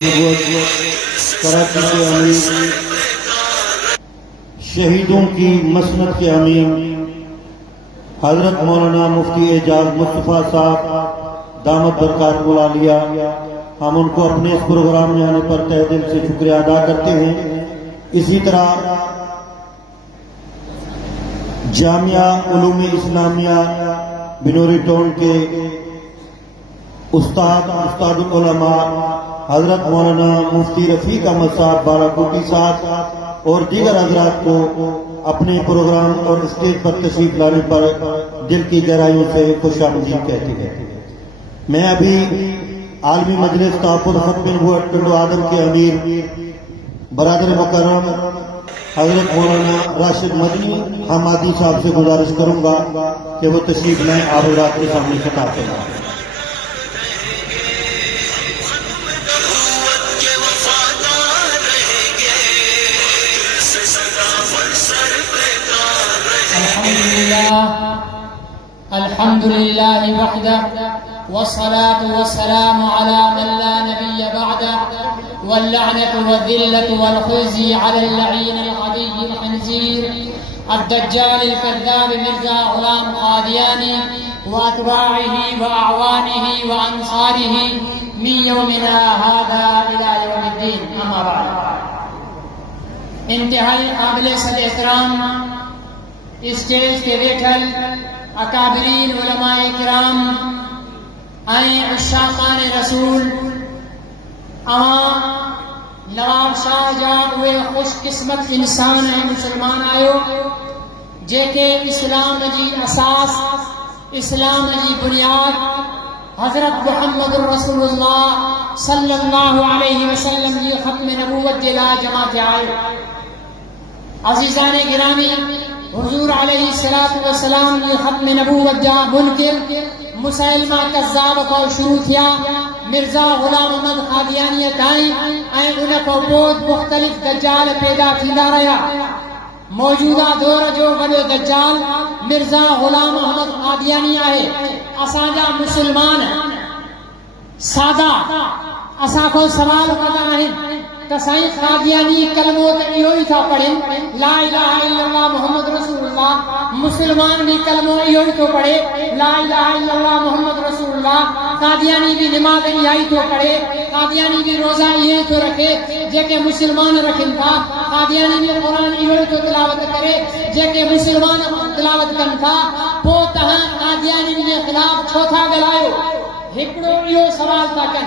کراچی کے امیر، شہیدوں کی مسند کے امیر حضرت مولانا مفتی اعجاز مصطفیٰ صاحب دامت برکات العالیہ، ہم ان کو اپنے اس پروگرام میں آنے پر تہ دل سے شکریہ ادا کرتے ہیں۔ اسی طرح جامعہ علوم اسلامیہ بنوری ٹاؤن کے استاد العلماء حضرت مولانا مفتی رفیق احمد صاحب بالاکوٹی صاحب اور دیگر حضرات کو اپنے پروگرام اور اسٹیج پر تشریف لانے پر دل کی گہرائیوں سے خوش آمدید کہتے ہیں۔ میں ابھی عالمی مجلس تحفظ ختم نبوت پنڈو آدم کے امیر برادر مکرم حضرت مولانا راشد مدنی حمادی صاحب سے گزارش کروں گا کہ وہ تشریف لائیں، آپ حضرات کے سامنے خطاب کریں۔ الحمد لله وحده والصلاة والسلام على من لا نبي بعده واللعنة والذلة والخزي على اللعين العدي الخنزير الدجال الكذاب مرزا غلام قادياني وأتباعه وأعوانه وأنصاره من يومنا هذا إلى يوم الدين، أما بعد۔ انتہائی قابل صد احترام اسٹیج کے بیٹھل اکابرین علماء کرام، آئیں عشاقان رسول، عوام نواب شاہ جا ہوئے خوش قسمت انسان ہیں مسلمان آیو جے کہ اسلام جی اساس، اسلام جی بنیاد حضرت محمد رسول اللہ صلی اللہ علیہ وسلم جی ختم نبوت جلا جماعت آئے۔ عزیزان گرامی، حضور علیہ السلام نے ختم نبوت جا منکر مسلمہ کذاب کو شروع کیا، مرزا غلام احمد قادیانیت آئیں ان کو بہت مختلف دجال پیدا کیدا رہا۔ موجودہ دور جو بڑے دجال مرزا غلام احمد قادیانی آئے۔ اساجا مسلمان سادہ اسا کو سوال کرتا نہیں کہ سائیں قادیانی کلموں تے یہی تھا پڑھیں لا الہ الا اللہ محمد رسول اللہ، مسلمان بھی کلموں یہی تو پڑھے لا الہ الا اللہ محمد رسول اللہ، قادیانی بھی نماز یہی تو پڑھے، قادیانی بھی روزہ یہی تو رکھے جے کہ مسلمان رکھن تھا، قادیانی بھی قرآن یہی تو تلاوت کرے جے کہ مسلمان تلاوت کن تھا۔ پو تہاں قادیانی کے خلاف چوتھا گلایو ہکڑو یہ سوال تھا کن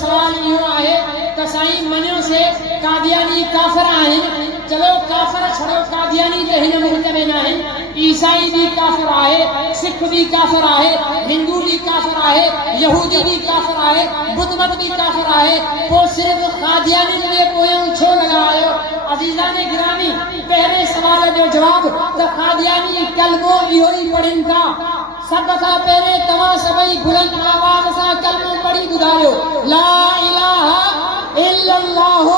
سوال یہ ہے کہ سائیں منیو سے قادیانی کافر آئیں، چلو کافر چھڑو قادیانی تے ہن ملک میں نہ ہیں، عیسائی بھی کافر آئے، سکھ بھی کافر آئے، ہندو بھی کافر آئے، یہودی بھی کافر آئے، بدھ مت بھی کافر آئے، وہ صرف قادیانی کے کوئوں چھو لگائے۔ عزیزان گرامی، پہلے سوال جو جواب کہ قادیانی کلموں یہی پڑھن کا سب کا پہلے تمام سبھی بلند آواز سے کلمہ پڑھی بدھاؤ لا الہ الا اللہ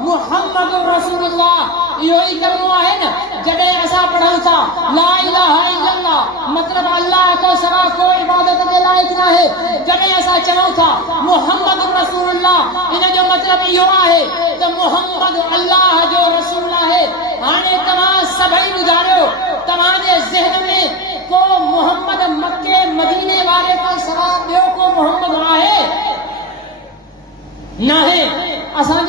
محمد رسول اللہ، یہی کلمہ ہے نا جڑے ایسا پڑھا تھا لا الہ الا اللہ مطلب اللہ کو سوا کوئی عبادت کے لائق نہ ہے، جڑے ایسا چڑھا تھا محمد رسول اللہ ان جو مطلب یہ ہے کہ محمد اللہ جو رسول ہے۔ آنے تمام سبھی بدھاؤ تمہارے ذہن میں کو محمد مکے مدینے والے کا سوا دیو کو محمد آئے نہ ہے آسان۔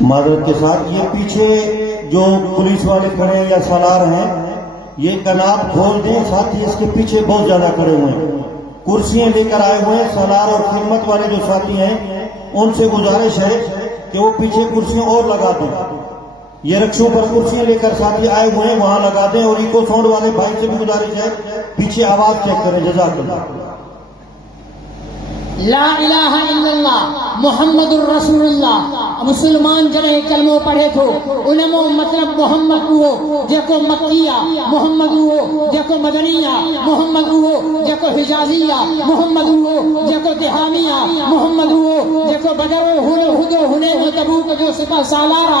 معذرت کے ساتھ یہ پیچھے جو پولیس والے کھڑے ہیں یا سالار ہیں یہ کناب کھول دیں، ساتھ ہی اس کے پیچھے بہت زیادہ کھڑے ہوئے ہیں، کرسیاں لے کر آئے ہوئے ہیں۔ سالار اور خدمت والے جو ساتھی ہیں ان سے گزارش ہے کہ وہ پیچھے کرسیاں اور لگا دیں، یہ رکشوں پر کرسیاں لے کر ساتھی آئے ہوئے ہیں وہاں لگا دیں، اور ایکو ساؤنڈ والے بھائی سے بھی گزارش ہے پیچھے آواز چیک کریں۔ جزاک اللہ۔ لا الہ الا اللہ محمد الرسول اللہ مسلمان جڑے کلموں پڑھے تھو انمو مطلب محمد ہو جیکو مکیہ، محمد ہو جیکو مدنیہ، محمد ہو جیکو حجازیہ، محمد ہو جیکو تہامیہ، محمد ہو جیکو بدر ہو ہدو ہنے تبوک جو سپاہ سالارہ،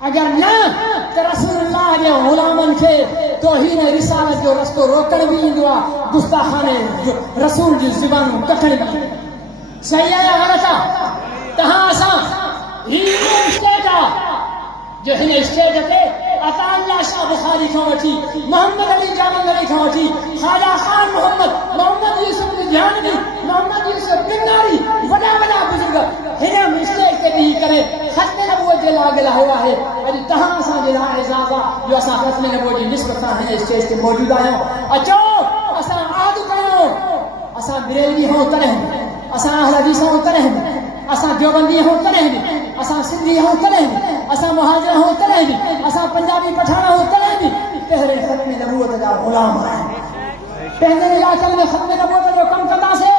اگر نہ تو رسول اللہ کے غلامن کے توہین رسالت جو رستو روکن بھی اندوا گستاخانے رسول کی زبان ککھن بھی صحیح ہے یا غلط ہے تہاں اسا ہی اسٹیٹا جو ہن اسٹیٹ تے عطا اللہ شاہ بخاری کھا وٹھی محمد علی جامع نبی کھا وٹھی خواجہ خان محمد یوسف لدھیانوی محمد یوسف بنگاری وڈا وڈا بزرگ ہن اسٹیٹ تے بھی کرے ختم نبوت کے لاگل ہوا ہے اج تہاں اساں جے اعزازا جو اساں ختم نبوت کی نسبت ہن اسٹیج تے موجود آہیوں اچو اساں عہد کیو اساں بریلوی ہوں تنہ اساں اہل حدیث ہوں تنہ اساں دیوبندی ہوں تنہ اساں سندھی ہوں تنہ اساں مہاجر ہوں تنہ اساں پنجابی پٹھان ہوں تنہ پہرے ختم نبوت دا غلام ہیں پہلے علاقے میں ختم نبوت جو کم کرتا سے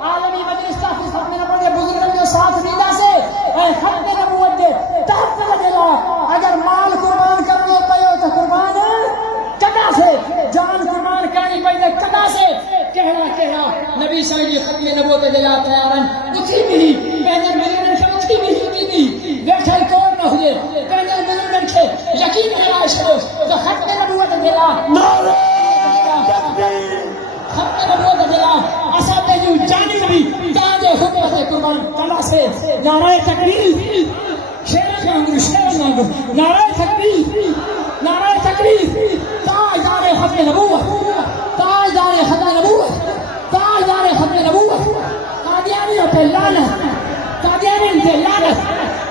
عالمی مجلس کا ختم نبوت کے بزرگوں جو ساتھ دیتا سے اے ختم نبوت دے تحت دیلا اگر مال قربان کرنے پئے تو قربان کدا سے جان قربان کرنی پئے کدا سے کہنا نبی صلی اللہ علیہ وسلم ختم نبوت دلا تیار ہیں اسی بھی پہلے میرے نے اسی بھی ہوتی بیٹھے کون نہ ہوئے پہلے میرے نے یقین ہے عاشق تو ختم نبوت دلا ختم نبوت دلا اسا تے جو جانب بھی تاجے حکمت قربان کلا سے نعرہ تکبیر شیر نعرہ تکبیر نعرہ تکبیر تاجدار ختم نبوت تاجدار ختم نبوت تاجدار ختم نبوت قادیانی پہ لعنت قادیانی پہ لعنت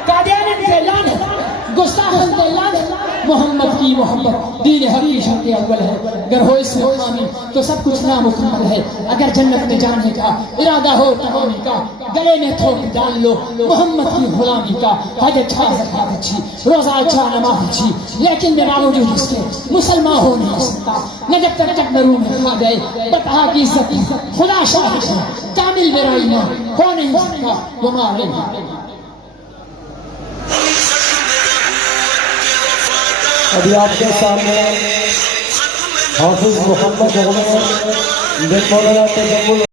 قادیانی پہ لعنت گستاخن پہ لعنت محمد کی محبت دین حقیقی شرط اول ہے اگر ہو اس میں خامی تو سب کچھ نامکمل ہے اگر جنت میں جانے کا ارادہ ہو تمامی کا گلے میں تھوک ڈال لو محمد کی غلامی کا حج اچھا زکات اچھی روزہ اچھا نماز اچھی لیکن بے باوجود اس کے مسلمان ہو نہیں سکتا نہ جب تک چکروں میں کھا گئے بطحا کی عزت خدا شاہد ہے کامل برائی میں ہو نہیں سکتا وما علیہ ابھی آپ کے سامنے حافظ محمد عمر بن مولانا تجمل